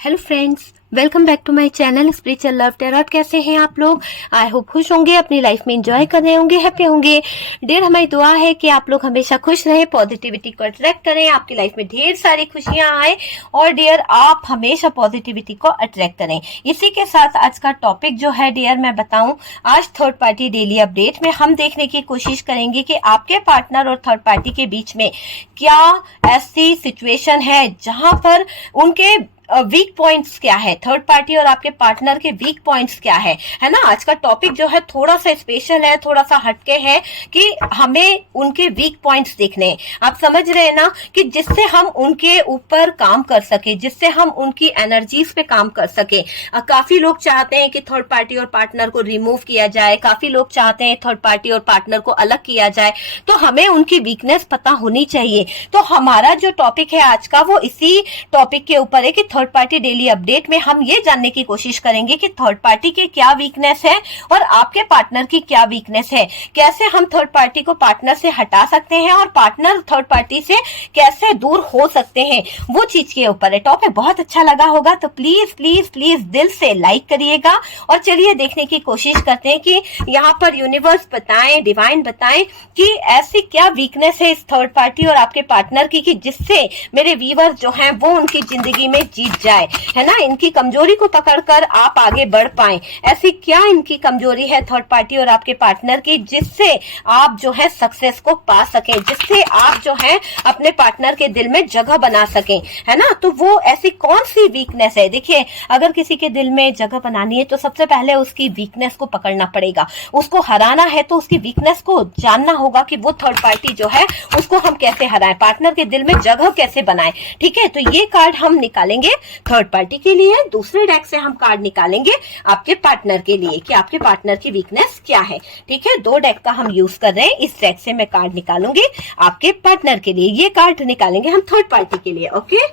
Hello friends, welcome back to my channel spiritual love tarot. कैसे हैं आप लोग? आई होप खुश होंगे, अपनी लाइफ में एंजॉय कर रहे होंगे, हैप्पी होंगे। डियर, हमारी दुआ है कि आप लोग हमेशा खुश रहें, पॉजिटिविटी को अट्रैक्ट करें, आपकी लाइफ में ढेर सारी खुशियां आए और डियर आप हमेशा पॉजिटिविटी को अट्रैक्ट करें। इसी के साथ आज का टॉपिक जो है डियर मैं बताऊं, आज थर्ड पार्टी डेली अपडेट में हम देखने की कोशिश करेंगे कि आपके पार्टनर और थर्ड पार्टी के बीच में क्या ऐसी सिचुएशन है जहां पर उनके वीक पॉइंट्स क्या है, थर्ड पार्टी और आपके पार्टनर के वीक पॉइंट्स क्या है ना। आज का टॉपिक जो है थोड़ा सा स्पेशल है, थोड़ा सा हटके है कि हमें उनके वीक पॉइंट्स देखने हैं। आप समझ रहे हैं ना कि जिससे हम उनके ऊपर काम कर सके, जिससे हम उनकी एनर्जीज पे काम कर सके। काफी लोग चाहते हैं कि थर्ड पार्टी और पार्टनर को रिमूव किया जाए, काफी लोग चाहते हैं थर्ड पार्टी और पार्टनर को अलग किया जाए। तो हमें उनकी वीकनेस पता होनी चाहिए। तो हमारा जो टॉपिक है आज का वो इसी टॉपिक के ऊपर है कि थर्ड पार्टी डेली अपडेट में हम ये जानने की कोशिश करेंगे कि थर्ड पार्टी के क्या वीकनेस है और आपके पार्टनर की क्या वीकनेस है। कैसे हम थर्ड पार्टी को पार्टनर से हटा सकते हैं और पार्टनर थर्ड पार्टी से कैसे दूर हो सकते हैं, वो चीज के ऊपर है। टॉपिक बहुत अच्छा लगा होगा तो प्लीज प्लीज प्लीज दिल से लाइक करिएगा और चलिए देखने की कोशिश करते हैं कि यहाँ पर यूनिवर्स बताएं, डिवाइन बताएं कि ऐसी क्या वीकनेस है इस थर्ड पार्टी और आपके पार्टनर की कि जिससे मेरे व्यूअर्स जो हैं वो उनकी जिंदगी में जीत जाए, है ना। इनकी कमजोरी को पकड़कर आप आगे बढ़ पाएं। ऐसी क्या इनकी कमजोरी है थर्ड पार्टी और आपके पार्टनर की जिससे आप जो है सक्सेस को पा सकें, जिससे आप जो है अपने पार्टनर के दिल में जगह बना सकें, है ना। तो वो ऐसी कौन सी वीकनेस है? देखिए, अगर किसी के दिल में जगह बनानी है तो सबसे पहले उसकी वीकनेस को पकड़ना पड़ेगा। उसको हराना है तो उसकी वीकनेस को जानना होगा कि वो थर्ड पार्टी जो है उसको हम कैसे हराएं, पार्टनर के दिल में जगह कैसे बनाएं। ठीक है, तो ये कार्ड हम निकालेंगे थर्ड पार्टी के लिए, दूसरे डेक से हम कार्ड निकालेंगे आपके पार्टनर के लिए कि आपके पार्टनर की वीकनेस क्या है। ठीक है, दो डेक का हम यूज कर रहे हैं। इस डेक से मैं कार्ड निकालूंगी आपके पार्टनर के लिए, ये कार्ड निकालेंगे हम थर्ड पार्टी के लिए। ओके,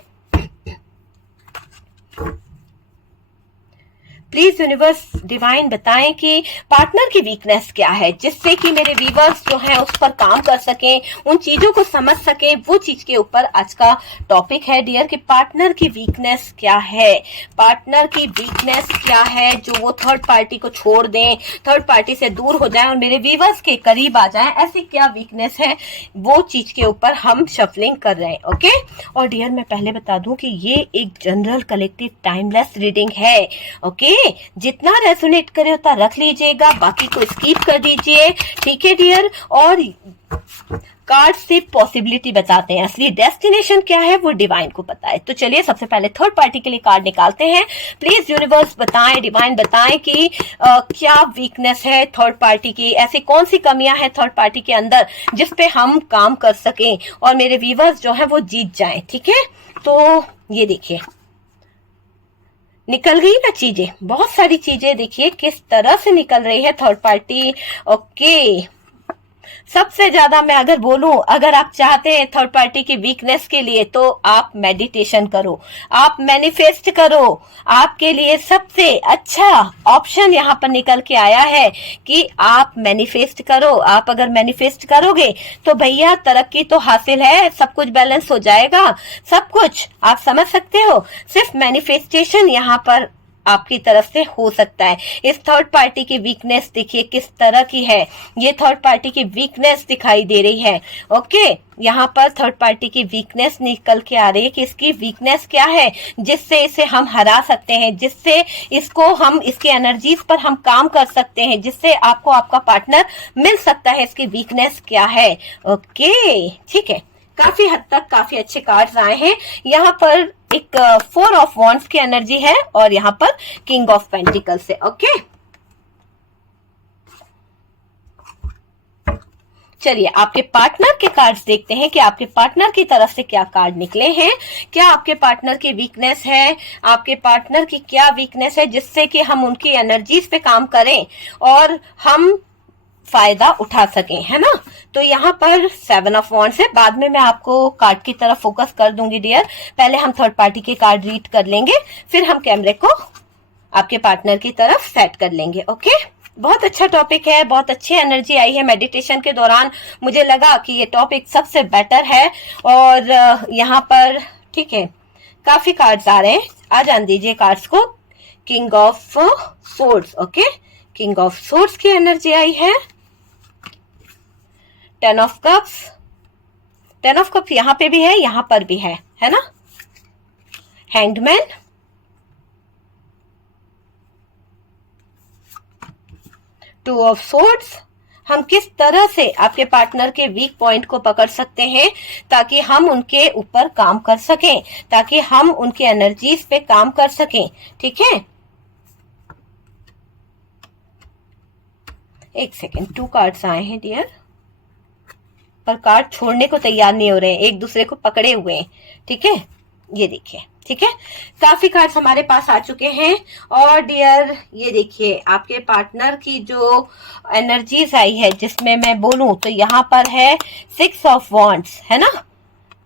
प्लीज यूनिवर्स डिवाइन बताएं कि पार्टनर की वीकनेस क्या है जिससे कि मेरे व्यूअर्स जो हैं उस पर काम कर सकें, उन चीजों को समझ सकें। वो चीज के ऊपर आज का टॉपिक है डियर कि पार्टनर की वीकनेस क्या है, पार्टनर की वीकनेस क्या है जो वो थर्ड पार्टी को छोड़ दें, थर्ड पार्टी से दूर हो जाए और मेरे व्यूअर्स के करीब आ जाए। ऐसी क्या वीकनेस है, वो चीज के ऊपर हम शफलिंग कर रहे हैं। ओके, और डियर मैं पहले बता दूं कि ये एक जनरल कलेक्टिव टाइमलेस रीडिंग है। ओके, जितना रेजोनेट करे उतना रख लीजिएगा, बाकी को स्किप कर दीजिए। ठीक है डियर, और कार्ड से पॉसिबिलिटी बताते हैं, असली डेस्टिनेशन क्या है वो डिवाइन को पता है। तो चलिए सबसे पहले थर्ड पार्टी के लिए कार्ड निकालते हैं। प्लीज यूनिवर्स बताएं, डिवाइन बताएं कि क्या वीकनेस है थर्ड पार्टी की, ऐसी कौन सी कमियां हैं थर्ड पार्टी के अंदर जिस पे हम काम कर सकें और मेरे व्यूअर्स जो है वो जीत जाएं। ठीक है, तो ये देखिए निकल गई ना चीजें, बहुत सारी चीजें देखिए किस तरह से निकल रही है थर्ड पार्टी। ओके, सबसे ज्यादा मैं अगर बोलूं, अगर आप चाहते हैं थर्ड पार्टी की वीकनेस के लिए तो आप मेडिटेशन करो, आप मैनिफेस्ट करो। आपके लिए सबसे अच्छा ऑप्शन यहाँ पर निकल के आया है कि आप मैनिफेस्ट करो। आप अगर मैनिफेस्ट करोगे तो भैया तरक्की तो हासिल है, सब कुछ बैलेंस हो जाएगा, सब कुछ आप समझ सकते हो। सिर्फ मैनिफेस्टेशन यहाँ पर आपकी तरफ से हो सकता है। इस थर्ड पार्टी की वीकनेस देखिए किस तरह की है, ये थर्ड पार्टी की वीकनेस दिखाई दे रही है। ओके, यहाँ पर थर्ड पार्टी की वीकनेस निकल के आ रही है कि इसकी वीकनेस क्या है जिससे इसे हम हरा सकते हैं, जिससे इसको हम इसकी एनर्जीज पर हम काम कर सकते हैं, जिससे आपको आपका पार्टनर मिल सकता है। इसकी वीकनेस क्या है? ओके, ठीक है, काफी हद तक काफी अच्छे कार्ड्स आए हैं। यहाँ पर एक 4 ऑफ वॉन्ड्स की एनर्जी है और यहाँ पर किंग ऑफ पेंटिकल्स है। ओके, चलिए आपके पार्टनर के कार्ड्स देखते हैं कि आपके पार्टनर की तरफ से क्या कार्ड निकले हैं। क्या आपके पार्टनर की वीकनेस है, आपके पार्टनर की क्या वीकनेस है जिससे कि हम उनकी एनर्जीज पे काम करें और हम फायदा उठा सकें, है ना। तो यहाँ पर 7 ऑफ वॉन्ड्स है। बाद में मैं आपको कार्ड की तरफ फोकस कर दूंगी डियर, पहले हम थर्ड पार्टी के कार्ड रीड कर लेंगे, फिर हम कैमरे को आपके पार्टनर की तरफ सेट कर लेंगे। ओके, बहुत अच्छा टॉपिक है, बहुत अच्छी एनर्जी आई है मेडिटेशन के दौरान। मुझे लगा कि ये टॉपिक सबसे बेटर है और यहाँ पर ठीक है काफी कार्ड्स आ रहे हैं। आ जान दीजिए कार्ड्स को। King of swords, okay, king of swords की एनर्जी आई है। Ten of cups, ten of cups यहां पे भी है, यहां पर भी है ना। Hanged man, two of swords. हम किस तरह से आपके पार्टनर के वीक पॉइंट को पकड़ सकते हैं ताकि हम उनके ऊपर काम कर सकें, ताकि हम उनकी एनर्जीज पे काम कर सकें, ठीक है। एक सेकेंड, 2 कार्ड्स आए हैं डियर, पर कार्ड छोड़ने को तैयार नहीं हो रहे हैं, एक दूसरे को पकड़े हुए हैं, ठीक है। ये देखिए, ठीक है, काफी कार्ड्स हमारे पास आ चुके हैं। और डियर ये देखिए आपके पार्टनर की जो एनर्जीज आई है, जिसमें मैं बोलूं तो यहाँ पर है 6 ऑफ वॉन्ड्स, है ना,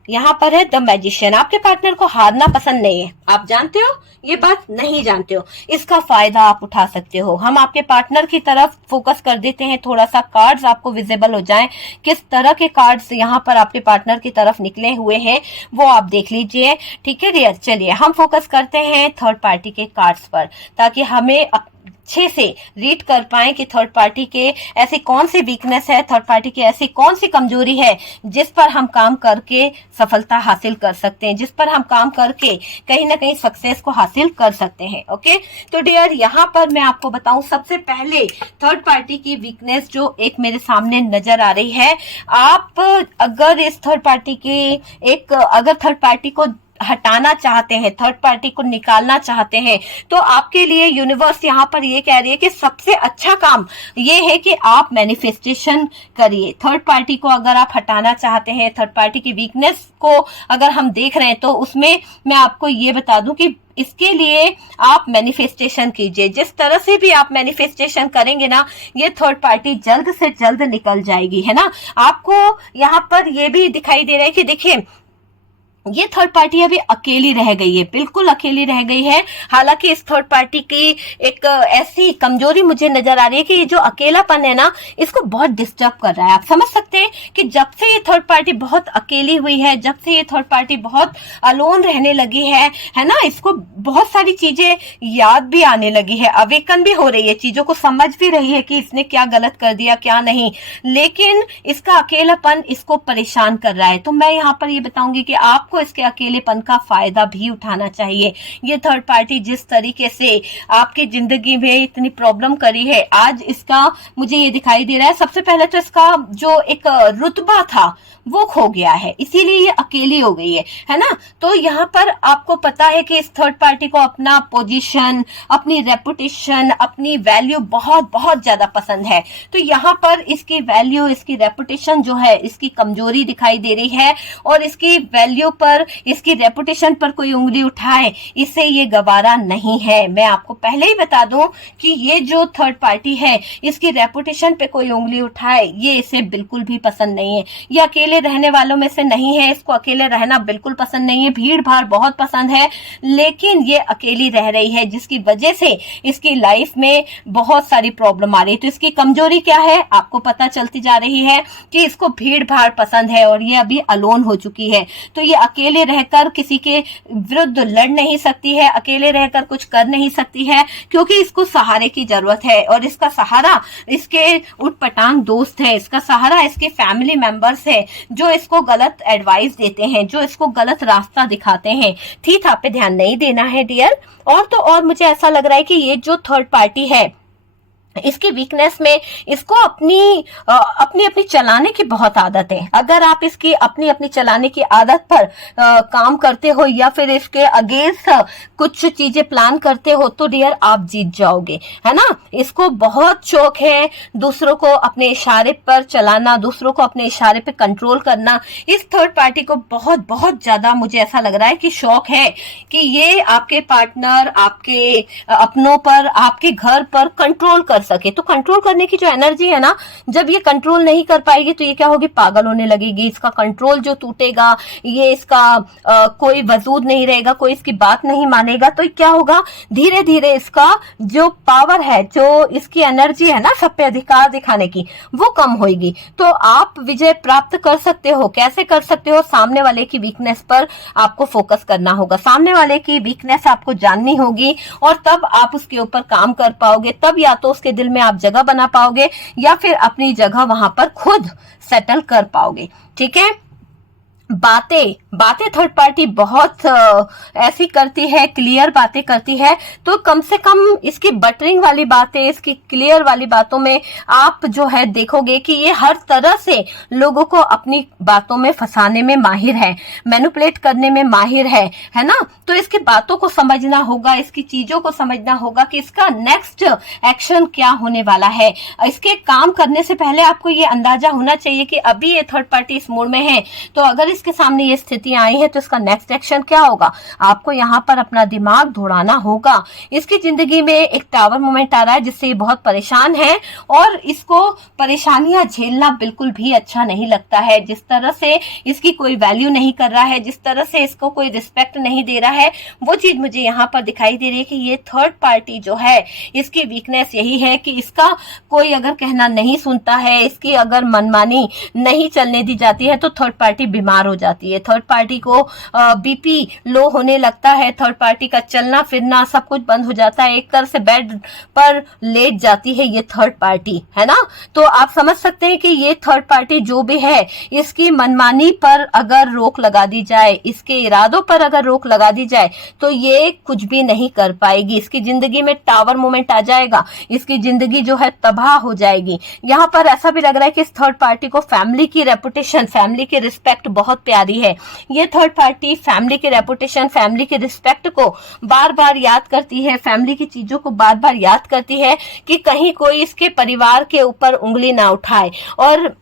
यहाँ पर है द मैजिशियन। आपके पार्टनर को हारना पसंद नहीं है, आप जानते हो, ये बात नहीं जानते हो, इसका फायदा आप उठा सकते हो। हम आपके पार्टनर की तरफ फोकस कर देते हैं, थोड़ा सा कार्ड्स आपको विजिबल हो जाएं, किस तरह के कार्ड्स यहाँ पर आपके पार्टनर की तरफ निकले हुए हैं वो आप देख लीजिए, ठीक है डियर। चलिए हम फोकस करते हैं थर्ड पार्टी के कार्ड्स पर, ताकि हमें अच्छे से रीड कर पाए कि थर्ड पार्टी के ऐसी कौन सी वीकनेस है, थर्ड पार्टी की ऐसी कौन सी कमजोरी है जिस पर हम काम करके सफलता हासिल कर सकते हैं, जिस पर हम काम करके कहीं ना कहीं सक्सेस को हासिल कर सकते हैं। ओके, तो डियर यहाँ पर मैं आपको बताऊं, सबसे पहले थर्ड पार्टी की वीकनेस जो एक मेरे सामने नजर आ रही है, आप अगर इस थर्ड पार्टी की अगर थर्ड पार्टी को हटाना चाहते हैं, थर्ड पार्टी को निकालना चाहते हैं, तो आपके लिए यूनिवर्स यहाँ पर ये कह रही है कि सबसे अच्छा काम ये है कि आप मैनिफेस्टेशन करिए। थर्ड पार्टी को अगर आप हटाना चाहते हैं, थर्ड पार्टी की वीकनेस को अगर हम देख रहे हैं, तो उसमें मैं आपको ये बता दूं कि इसके लिए आप मैनिफेस्टेशन कीजिए। जिस तरह से भी आप मैनिफेस्टेशन करेंगे ना, ये थर्ड पार्टी जल्द से जल्द निकल जाएगी, है ना। आपको यहाँ पर ये भी दिखाई दे रहा है कि देखिए ये थर्ड पार्टी अभी अकेली रह गई है, बिल्कुल अकेली रह गई है। हालांकि इस थर्ड पार्टी की एक ऐसी कमजोरी मुझे नजर आ रही है कि ये जो अकेलापन है ना, इसको बहुत डिस्टर्ब कर रहा है। आप समझ सकते हैं कि जब से ये थर्ड पार्टी बहुत अकेली हुई है, जब से ये थर्ड पार्टी बहुत अलोन रहने लगी है ना, इसको बहुत सारी चीजें याद भी आने लगी है, अवेकन भी हो रही है, चीजों को समझ भी रही है कि इसने क्या गलत कर दिया क्या नहीं, लेकिन इसका अकेलापन इसको परेशान कर रहा है। तो मैं यहाँ पर ये बताऊंगी कि आपको इसके अकेलेपन का फायदा भी उठाना चाहिए। ये थर्ड पार्टी जिस तरीके से आपकी जिंदगी में इतनी प्रॉब्लम करी है, आज इसका मुझे ये दिखाई दे रहा है, सबसे पहले तो इसका जो एक रुतबा था वो खो गया है, इसीलिए ये अकेली हो गई है ना। तो यहाँ पर आपको पता है कि इस थर्ड पार्टी को अपना पोजीशन, अपनी रेपुटेशन, अपनी वैल्यू बहुत बहुत ज्यादा पसंद है। तो यहाँ पर इसकी वैल्यू, इसकी रेपुटेशन जो है, इसकी कमजोरी दिखाई दे रही है, और इसकी वैल्यू पर, इसकी रेपुटेशन पर कोई उंगली उठाए, इसे ये गवारा नहीं है। मैं आपको पहले ही बता दूं कि ये जो थर्ड पार्टी है, इसकी रेपुटेशन पे कोई उंगली उठाए, ये इसे बिल्कुल भी पसंद नहीं है। ये अकेले रहने वालों में से नहीं है, इसको अकेले रहना बिल्कुल पसंद नहीं है, भीड़ भाड़ बहुत पसंद है, लेकिन ये अकेली रह रही है, जिसकी वजह से इसकी लाइफ में बहुत सारी प्रॉब्लम आ रही है। तो इसकी कमजोरी क्या है आपको पता चलती जा रही है कि इसको भीड़ भाड़ पसंद है, और ये अभी अलोन हो चुकी है। तो ये अकेले रहकर किसी के विरुद्ध लड़ नहीं सकती है, अकेले रहकर कुछ कर नहीं सकती है, क्योंकि इसको सहारे की जरूरत है, और इसका सहारा इसके उटपटांग दोस्त है, इसका सहारा इसके फैमिली मेंबर्स है, जो इसको गलत एडवाइस देते हैं, जो इसको गलत रास्ता दिखाते हैं। ठीक, आप पे ध्यान नहीं देना है डियर। और तो और मुझे ऐसा लग रहा है कि ये जो थर्ड पार्टी है, इसकी वीकनेस में इसको अपनी अपनी चलाने की बहुत आदत है। अगर आप इसकी अपनी चलाने की आदत पर काम करते हो, या फिर इसके अगेंस्ट कुछ चीजें प्लान करते हो, तो डियर आप जीत जाओगे, है ना। इसको बहुत शौक है दूसरों को अपने इशारे पर चलाना, दूसरों को अपने इशारे पे कंट्रोल करना। इस थर्ड पार्टी को बहुत बहुत ज्यादा मुझे ऐसा लग रहा है कि शौक है कि ये आपके पार्टनर, आपके अपनों पर, आपके घर पर कंट्रोल कर सके। तो कंट्रोल करने की जो एनर्जी है ना, जब ये कंट्रोल नहीं कर पाएगी तो ये क्या होगी, पागल होने लगेगी। इसका कंट्रोल जो टूटेगा, ये इसका कोई वजूद नहीं रहेगा, कोई इसकी बात नहीं मानेगा। तो क्या होगा, धीरे धीरे इसका जो पावर है, जो इसकी एनर्जी है ना सब पे अधिकार दिखाने की, वो कम होगी। तो आप विजय प्राप्त कर सकते हो। कैसे कर सकते हो, सामने वाले की वीकनेस पर आपको फोकस करना होगा, सामने वाले की वीकनेस आपको जाननी होगी और तब आप उसके ऊपर काम कर पाओगे। तब या तो उसके दिल में आप जगह बना पाओगे या फिर अपनी जगह वहां पर खुद सेटल कर पाओगे। ठीक है। बातें थर्ड पार्टी बहुत ऐसी करती है, क्लियर बातें करती है। तो कम से कम इसकी बटरिंग वाली बातें, इसकी क्लियर वाली बातों में आप जो है देखोगे कि ये हर तरह से लोगों को अपनी बातों में फंसाने में माहिर है, मैनिपुलेट करने में माहिर है ना। तो इसकी बातों को समझना होगा, इसकी चीजों को समझना होगा कि इसका नेक्स्ट एक्शन क्या होने वाला है। इसके काम करने से पहले आपको ये अंदाजा होना चाहिए कि अभी ये थर्ड पार्टी इस मूड में है, तो अगर इसके सामने ये स्थिति आई है तो इसका नेक्स्ट एक्शन क्या होगा। आपको यहाँ पर अपना दिमाग दौड़ाना होगा। इसकी जिंदगी में एक टावर मोमेंट आ रहा है जिससे ये बहुत परेशान है और इसको परेशानियां झेलना बिल्कुल भी अच्छा नहीं लगता है। जिस तरह से इसकी कोई वैल्यू नहीं कर रहा है, जिस तरह से इसको कोई रिस्पेक्ट नहीं दे रहा है, वो चीज मुझे यहाँ पर दिखाई दे रही है कि ये थर्ड पार्टी जो है, इसकी वीकनेस यही है कि इसका कोई अगर कहना नहीं सुनता है, इसकी अगर मनमानी नहीं चलने दी जाती है तो थर्ड पार्टी बीमार हो जाती है। थर्ड पार्टी को बीपी लो होने लगता है, थर्ड पार्टी का चलना फिरना सब कुछ बंद हो जाता है, एक तरह से बेड पर लेट जाती है ये थर्ड पार्टी, है ना। तो आप समझ सकते हैं कि ये थर्ड पार्टी जो भी है, इसकी मनमानी पर अगर रोक लगा दी जाए, इसके इरादों पर अगर रोक लगा दी जाए तो ये कुछ भी नहीं कर पाएगी। इसकी जिंदगी में टावर मोमेंट आ जाएगा, इसकी जिंदगी जो है तबाह हो जाएगी। यहाँ पर ऐसा भी लग रहा है कि इस थर्ड पार्टी को फैमिली की रेपुटेशन, फैमिली की रिस्पेक्ट बहुत प्यारी है। ये थर्ड पार्टी फैमिली की रेपुटेशन, फैमिली की रिस्पेक्ट को बार बार याद करती है, फैमिली की चीजों को बार बार याद करती है कि कहीं कोई इसके परिवार के ऊपर उंगली ना उठाए, और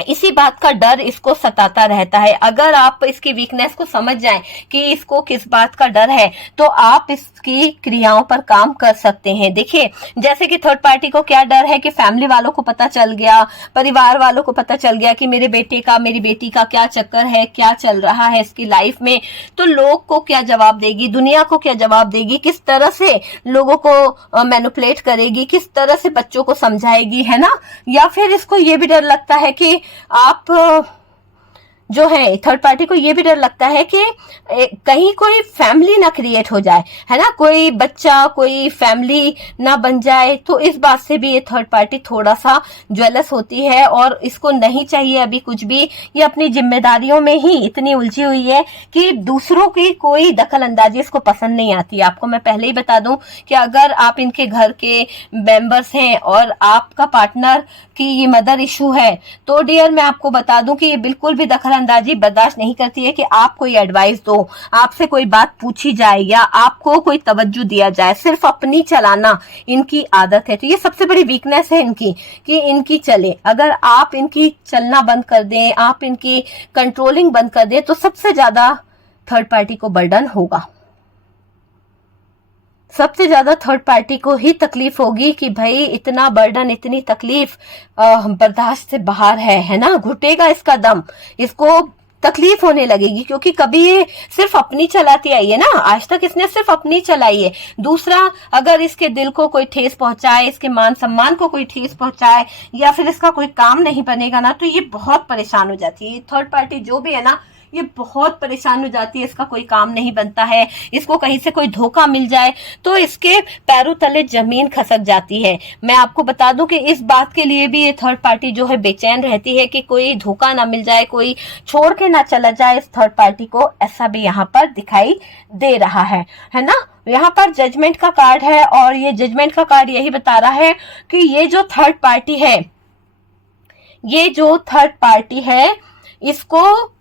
इसी बात का डर इसको सताता रहता है। अगर आप इसकी वीकनेस को समझ जाएं कि इसको किस बात का डर है तो आप इसकी क्रियाओं पर काम कर सकते हैं। देखिए, जैसे कि थर्ड पार्टी को क्या डर है कि फैमिली वालों को पता चल गया, परिवार वालों को पता चल गया कि मेरे बेटे का, मेरी बेटी का क्या चक्कर है, क्या चल रहा है इसकी लाइफ में, तो लोग को क्या जवाब देगी, दुनिया को क्या जवाब देगी, किस तरह से लोगों को मैनिपुलेट करेगी, किस तरह से बच्चों को समझाएगी, है ना। या फिर इसको ये भी डर लगता है कि आप जो है, थर्ड पार्टी को ये भी डर लगता है कि कहीं कोई फैमिली ना क्रिएट हो जाए, है ना, कोई बच्चा, कोई फैमिली ना बन जाए। तो इस बात से भी ये थर्ड पार्टी थोड़ा सा ज्वेलस होती है और इसको नहीं चाहिए अभी कुछ भी। ये अपनी जिम्मेदारियों में ही इतनी उलझी हुई है कि दूसरों की कोई दखल अंदाजी इसको पसंद नहीं आती। आपको मैं पहले ही बता दूं कि अगर आप इनके घर के मेंबर्स हैं और आपका पार्टनर की ये मदर इशू है तो डियर मैं आपको बता दूं कि ये बिल्कुल भी दखल अंदाजी बर्दाश्त नहीं करती है कि आप कोई एडवाइस दो, आपसे कोई बात पूछी जाए या आपको कोई तवज्जो दिया जाए। सिर्फ अपनी चलाना इनकी आदत है। तो ये सबसे बड़ी वीकनेस है इनकी कि इनकी चले। अगर आप इनकी चलना बंद कर दें, आप इनकी कंट्रोलिंग बंद कर दें तो सबसे ज्यादा थर्ड पार्टी को बर्डन होगा। सबसे ज्यादा थर्ड पार्टी को ही तकलीफ होगी कि भाई इतना बर्डन, इतनी तकलीफ बर्दाश्त से बाहर है ना। घुटेगा इसका दम, इसको तकलीफ होने लगेगी क्योंकि कभी ये सिर्फ अपनी चलाती आई है ना, आज तक इसने सिर्फ अपनी चलाई है। दूसरा अगर इसके दिल को कोई ठेस पहुंचाए, इसके मान सम्मान को कोई ठेस पहुंचाए या फिर इसका कोई काम नहीं बनेगा ना तो ये बहुत परेशान हो जाती है। थर्ड पार्टी जो भी है ना ये बहुत परेशान हो जाती है, इसका कोई काम नहीं बनता है, इसको कहीं से कोई धोखा मिल जाए तो इसके पैरों तले जमीन खसक जाती है। मैं आपको बता दूं कि इस बात के लिए भी ये थर्ड पार्टी जो है बेचैन रहती है कि कोई धोखा ना मिल जाए, कोई छोड़ के ना चला जाए इस थर्ड पार्टी को। ऐसा भी यहाँ पर दिखाई दे रहा है ना। यहाँ पर जजमेंट का कार्ड है और ये जजमेंट का कार्ड यही बता रहा है कि ये जो थर्ड पार्टी है, ये जो थर्ड पार्टी है इसको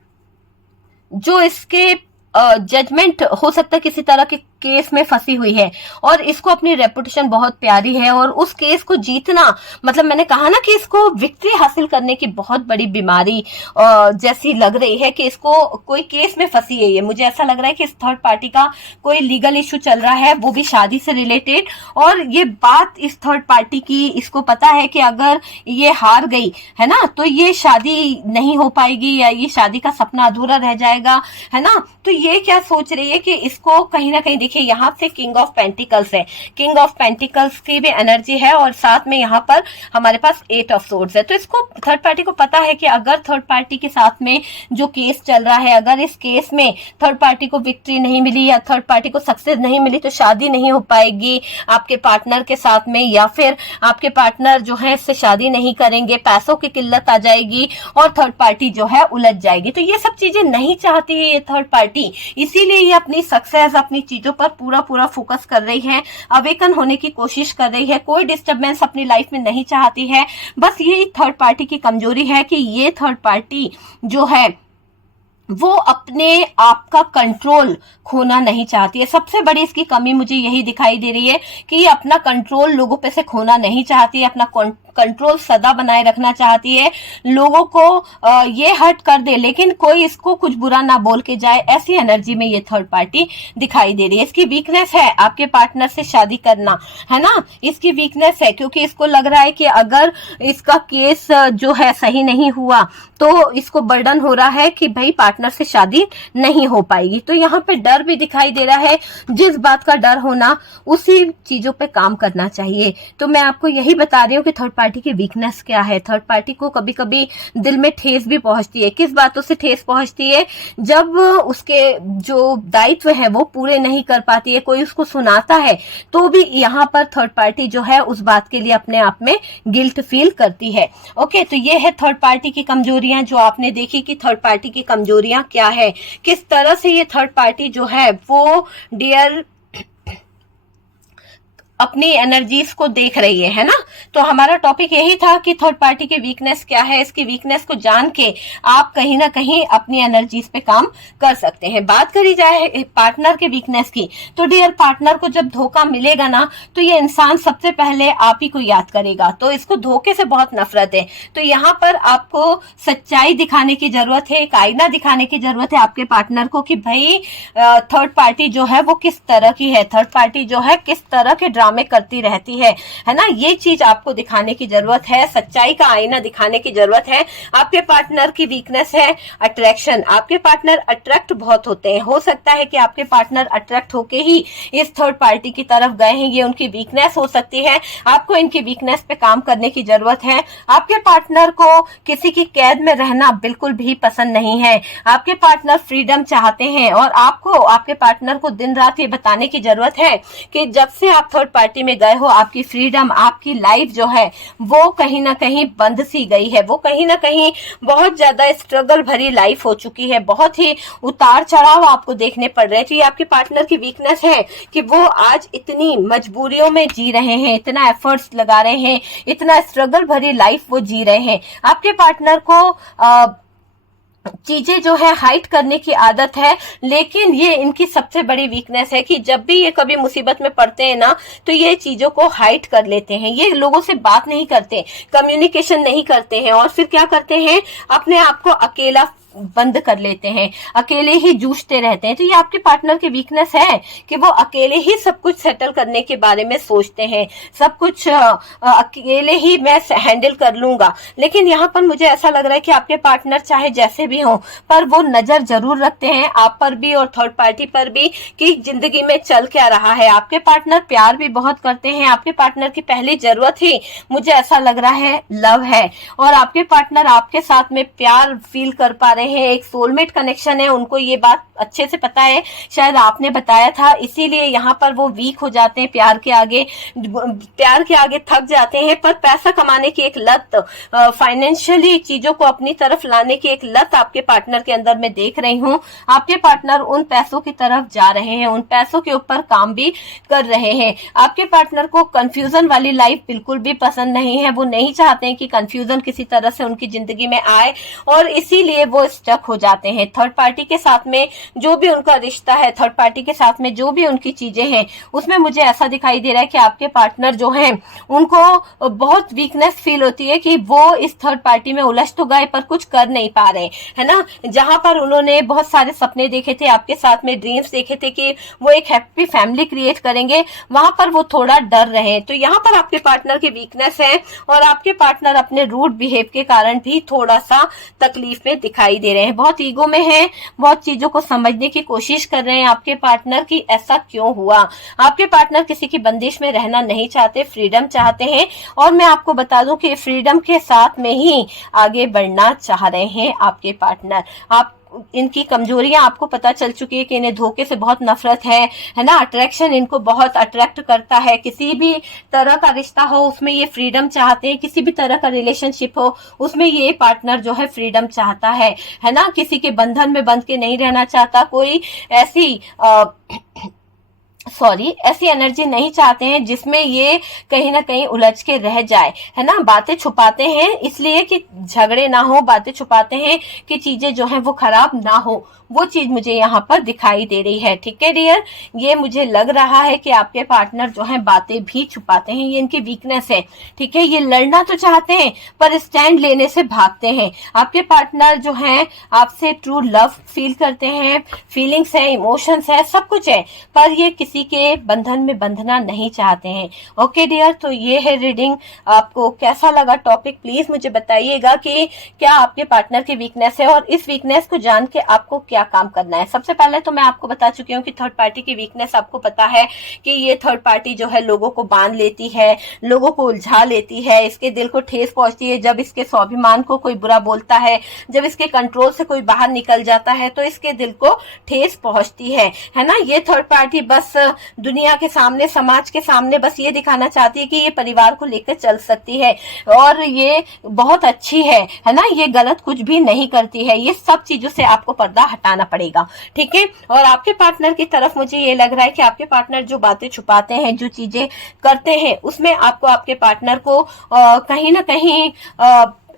जो इसके जजमेंट हो सकता है किसी तरह केस में फंसी हुई है और इसको अपनी रेपुटेशन बहुत प्यारी है और उस केस को जीतना, मतलब मैंने कहा ना कि इसको विक्ट्री हासिल करने की बहुत बड़ी बीमारी जैसी लग रही है कि इसको कोई केस में फंसी है। ये मुझे ऐसा लग रहा है कि इस थर्ड पार्टी का कोई लीगल इशू चल रहा है, वो भी शादी से रिलेटेड। और ये बात इस थर्ड पार्टी की, इसको पता है कि अगर ये हार गई है ना तो ये शादी नहीं हो पाएगी या ये शादी का सपना अधूरा रह जाएगा, है ना। तो ये क्या सोच रही है कि इसको कहीं ना कहीं, देखिए यहाँ से किंग ऑफ पेंटिकल्स है, किंग ऑफ पेंटिकल्स की भी एनर्जी है और साथ में यहाँ पर हमारे पास 8 ऑफ सोर्ड्स है। तो इसको थर्ड पार्टी को पता है कि अगर थर्ड पार्टी के साथ में जो केस चल रहा है, अगर इस केस में थर्ड पार्टी को विक्ट्री नहीं मिली या थर्ड पार्टी को सक्सेस नहीं मिली तो शादी नहीं हो पाएगी आपके पार्टनर के साथ में, या फिर आपके पार्टनर जो है इससे शादी नहीं करेंगे, पैसों की किल्लत आ जाएगी और थर्ड पार्टी जो है उलझ जाएगी। तो ये सब चीजें नहीं चाहती है ये थर्ड पार्टी, इसीलिए ये अपनी सक्सेस, अपनी चीजों पर पूरा पूरा फोकस कर रही है, अवेकन होने की कोशिश कर रही है, कोई डिस्टर्बेंस अपनी लाइफ में नहीं चाहती है। बस यही थर्ड पार्टी की कमजोरी है कि ये थर्ड पार्टी जो है वो अपने आप का कंट्रोल खोना नहीं चाहती है। सबसे बड़ी इसकी कमी मुझे यही दिखाई दे रही है कि ये अपना कंट्रोल लोगों पे से खोना नहीं चाहती है, अपना कंट्रोल सदा बनाए रखना चाहती है, लोगों को ये हर्ट कर दे लेकिन कोई इसको कुछ बुरा ना बोल के जाए, ऐसी एनर्जी में ये थर्ड पार्टी दिखाई दे रही है। इसकी वीकनेस है आपके पार्टनर से शादी करना, है ना, इसकी वीकनेस है क्योंकि इसको लग रहा है कि अगर इसका केस जो है सही नहीं हुआ तो इसको बर्डन हो रहा है कि भाई पार्टनर से शादी नहीं हो पाएगी। तो यहाँ पे डर भी दिखाई दे रहा है, जिस बात का डर होना उसी चीजों पे काम करना चाहिए। तो मैं आपको यही बता रही हूँ कि थर्ड पार्टी की वीकनेस क्या है। थर्ड पार्टी को कभी कभी दिल में ठेस भी पहुंचती है। किस बातों से ठेस पहुंचती है? जब उसके जो दायित्व है वो पूरे नहीं कर पाती है, कोई उसको सुनाता है तो भी यहाँ पर थर्ड पार्टी जो है उस बात के लिए अपने आप में गिल्ट फील करती है। ओके, तो ये है थर्ड पार्टी की कमजोरियां जो आपने देखी कि थर्ड पार्टी की कमजोरियां क्या है, किस तरह से ये थर्ड पार्टी जो है वो डियर अपनी एनर्जीज को देख रही है ना। तो हमारा टॉपिक यही था कि थर्ड पार्टी की वीकनेस क्या है। इसकी वीकनेस को जान के आप कहीं ना कहीं अपनी एनर्जीज पे काम कर सकते हैं। बात करी जाए पार्टनर के वीकनेस की, तो डियर पार्टनर को जब धोखा मिलेगा ना तो ये इंसान सबसे पहले आप ही को याद करेगा, तो इसको धोखे से बहुत नफरत है। तो यहाँ पर आपको सच्चाई दिखाने की जरूरत है, एक आईना दिखाने की जरूरत है आपके पार्टनर को कि भाई थर्ड पार्टी जो है वो किस तरह की है, थर्ड पार्टी जो है किस तरह के में करती रहती है ना। ये चीज आपको दिखाने की जरूरत है, सच्चाई का आईना दिखाने की जरूरत है। आपके पार्टनर की वीकनेस है अट्रैक्शन, आपके पार्टनर अट्रैक्ट बहुत होते हैं। हो सकता है कि आपके पार्टनर अट्रैक्ट होके ही इस थर्ड पार्टी की तरफ गए हैं, ये उनकी वीकनेस हो सकती है। आपको इनकी वीकनेस पे काम करने की जरूरत है। आपके पार्टनर को किसी की कैद में रहना बिल्कुल भी पसंद नहीं है। आपके पार्टनर फ्रीडम चाहते हैं और आपको आपके पार्टनर को दिन रात ये बताने की जरूरत है कि जब से आप थर्ड पार्टी में गए हो आपकी फ्रीडम, आपकी लाइफ जो है वो कहीं ना कहीं बंद सी गई है, वो कहीं ना कहीं बहुत ज्यादा स्ट्रगल भरी लाइफ हो चुकी है, बहुत ही उतार चढ़ाव आपको देखने पड़ रहे हैं। तो ये आपके पार्टनर की वीकनेस है कि वो आज इतनी मजबूरियों में जी रहे हैं, इतना एफर्ट्स लगा रहे हैं, इतना स्ट्रगल भरी लाइफ वो जी रहे हैं। आपके पार्टनर को चीजें जो है हाइड करने की आदत है, लेकिन ये इनकी सबसे बड़ी वीकनेस है कि जब भी ये कभी मुसीबत में पड़ते हैं ना तो ये चीजों को हाइड कर लेते हैं। ये लोगों से बात नहीं करते, कम्युनिकेशन नहीं करते हैं और फिर क्या करते हैं, अपने आप को अकेला बंद कर लेते हैं, अकेले ही जूझते रहते हैं। तो ये आपके पार्टनर की वीकनेस है कि वो अकेले ही सब कुछ सेटल करने के बारे में सोचते हैं, सब कुछ अकेले ही मैं हैंडल कर लूंगा। लेकिन यहाँ पर मुझे ऐसा लग रहा है कि आपके पार्टनर चाहे जैसे भी हो पर वो नजर जरूर रखते हैं आप पर भी और थर्ड पार्टी पर भी कि जिंदगी में चल क्या रहा है। आपके पार्टनर प्यार भी बहुत करते हैं, आपके पार्टनर की पहली जरूरत ही मुझे ऐसा लग रहा है लव है और आपके पार्टनर आपके साथ में प्यार फील कर पा रहे हैं, एक सोलमेट कनेक्शन है। उनको ये बात अच्छे से पता है, शायद आपने बताया था, इसीलिए यहाँ पर वो वीक हो जाते हैं, प्यार के आगे थक जाते हैं। पर पैसा कमाने की एक लत, फाइनेंशियली चीजों को अपनी तरफ लाने की एक लत आपके पार्टनर के अंदर मैं देख रही हूँ। आपके पार्टनर उन पैसों की तरफ जा रहे हैं, उन पैसों के ऊपर काम भी कर रहे हैं। आपके पार्टनर को कंफ्यूजन वाली लाइफ बिल्कुल भी पसंद नहीं है, वो नहीं चाहते हैं कि कंफ्यूजन किसी तरह से उनकी जिंदगी में आए और इसीलिए वो स्टक हो जाते हैं। थर्ड पार्टी के साथ में जो भी उनका रिश्ता है, थर्ड पार्टी के साथ में जो भी उनकी चीजें हैं, उसमें मुझे ऐसा दिखाई दे रहा है कि आपके पार्टनर जो हैं उनको बहुत वीकनेस फील होती है कि वो इस थर्ड पार्टी में उलझ तो गए पर कुछ कर नहीं पा रहे, है ना। जहां पर उन्होंने बहुत सारे सपने देखे थे, आपके साथ में ड्रीम्स देखे थे कि वो एक हैप्पी फैमिली क्रिएट करेंगे, वहां पर वो थोड़ा डर रहे हैं। तो यहाँ पर आपके पार्टनर की वीकनेस है और आपके पार्टनर अपने रूड बिहेव के कारण भी थोड़ा सा तकलीफ में दिखाई दे रहे हैं। बहुत ईगो में है, बहुत चीजों को समझने की कोशिश कर रहे हैं आपके पार्टनर की ऐसा क्यों हुआ। आपके पार्टनर किसी की बंदिश में रहना नहीं चाहते, फ्रीडम चाहते हैं। और मैं आपको बता दूं कि फ्रीडम के साथ में ही आगे बढ़ना चाह रहे हैं आपके पार्टनर। आप इनकी कमजोरियां आपको पता चल चुकी है कि इन्हें धोखे से बहुत नफरत है ना। अट्रैक्शन इनको बहुत अट्रैक्ट करता है। किसी भी तरह का रिश्ता हो उसमें ये फ्रीडम चाहते हैं, किसी भी तरह का रिलेशनशिप हो उसमें ये पार्टनर जो है फ्रीडम चाहता है ना। किसी के बंधन में बंध के नहीं रहना चाहता, कोई ऐसी एनर्जी नहीं चाहते हैं जिसमें ये कहीं ना कहीं उलझ के रह जाए, है ना। बातें छुपाते हैं इसलिए कि झगड़े ना हो, बातें छुपाते हैं कि चीजें जो है वो खराब ना हो, वो चीज मुझे यहाँ पर दिखाई दे रही है। ठीक है डियर, ये मुझे लग रहा है कि आपके पार्टनर जो है बातें भी छुपाते हैं, ये इनकी वीकनेस है। ठीक है, ये लड़ना तो चाहते हैं पर स्टैंड लेने से भागते हैं। आपके पार्टनर जो है आपसे ट्रू लव फील करते हैं, फीलिंग्स है, इमोशंस है, सब कुछ है, पर ये किसी के बंधन में बंधना नहीं चाहते हैं। ओके डियर, तो ये है रीडिंग। आपको कैसा लगा टॉपिक प्लीज मुझे बताइएगा कि क्या आपके पार्टनर की वीकनेस है और इस वीकनेस को जान के आपको क्या काम करना है। सबसे पहले तो मैं आपको बता चुकी हूँ कि थर्ड पार्टी की वीकनेस आपको पता है कि ये थर्ड पार्टी जो है लोगों को बांध लेती है, लोगों को उलझा लेती है, इसके दिल को ठेस पहुंचती है जब इसके स्वाभिमान को कोई बुरा बोलता है, जब इसके कंट्रोल से कोई बाहर निकल जाता है तो इसके दिल को ठेस पहुंचती है ना। ये थर्ड पार्टी बस दुनिया के सामने, समाज के सामने बस ये दिखाना चाहती है कि ये परिवार को लेकर चल सकती है और ये बहुत अच्छी है ना, ये गलत कुछ भी नहीं करती है। ये सब चीजों से आपको पर्दा हटाना पड़ेगा। ठीक है, और आपके पार्टनर की तरफ मुझे ये लग रहा है कि आपके पार्टनर जो बातें छुपाते हैं, जो चीजें करते हैं, उसमें आपको आपके पार्टनर को कहीं ना कहीं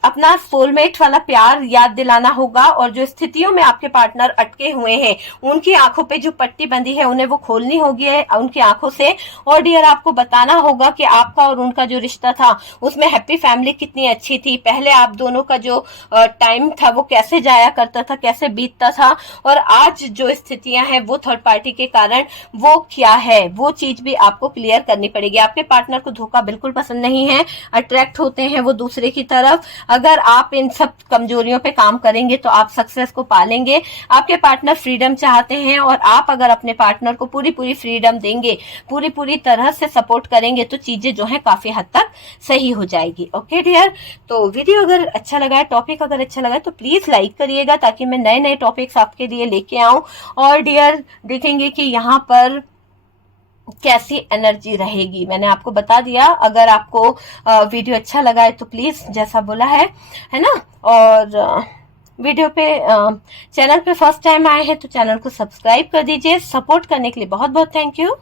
अपना सोलमेट वाला प्यार याद दिलाना होगा और जो स्थितियों में आपके पार्टनर अटके हुए हैं उनकी आंखों पे जो पट्टी बंधी है उन्हें वो खोलनी होगी है उनकी आंखों से। और डियर आपको बताना होगा कि आपका और उनका जो रिश्ता था उसमें हैप्पी फैमिली कितनी अच्छी थी, पहले आप दोनों का जो टाइम था वो कैसे जाया करता था, कैसे बीतता था, और आज जो स्थितियां हैं वो थर्ड पार्टी के कारण वो क्या है, वो चीज भी आपको क्लियर करनी पड़ेगी। आपके पार्टनर को धोखा बिल्कुल पसंद नहीं है, अट्रैक्ट होते हैं वो दूसरे की तरफ। अगर आप इन सब कमजोरियों पे काम करेंगे तो आप सक्सेस को पालेंगे। आपके पार्टनर फ्रीडम चाहते हैं और आप अगर अपने पार्टनर को पूरी पूरी फ्रीडम देंगे, पूरी पूरी तरह से सपोर्ट करेंगे तो चीजें जो है काफी हद तक सही हो जाएगी। ओके डियर, तो वीडियो अगर अच्छा लगा है, टॉपिक अगर अच्छा लगा है तो प्लीज लाइक करिएगा ताकि मैं नए नए टॉपिक्स आपके लिए लेके आऊं। और डियर देखेंगे कि यहाँ पर कैसी एनर्जी रहेगी, मैंने आपको बता दिया। अगर आपको वीडियो अच्छा लगा है तो प्लीज जैसा बोला है ना। और वीडियो पे चैनल पे फर्स्ट टाइम आए हैं तो चैनल को सब्सक्राइब कर दीजिए। सपोर्ट करने के लिए बहुत बहुत थैंक यू।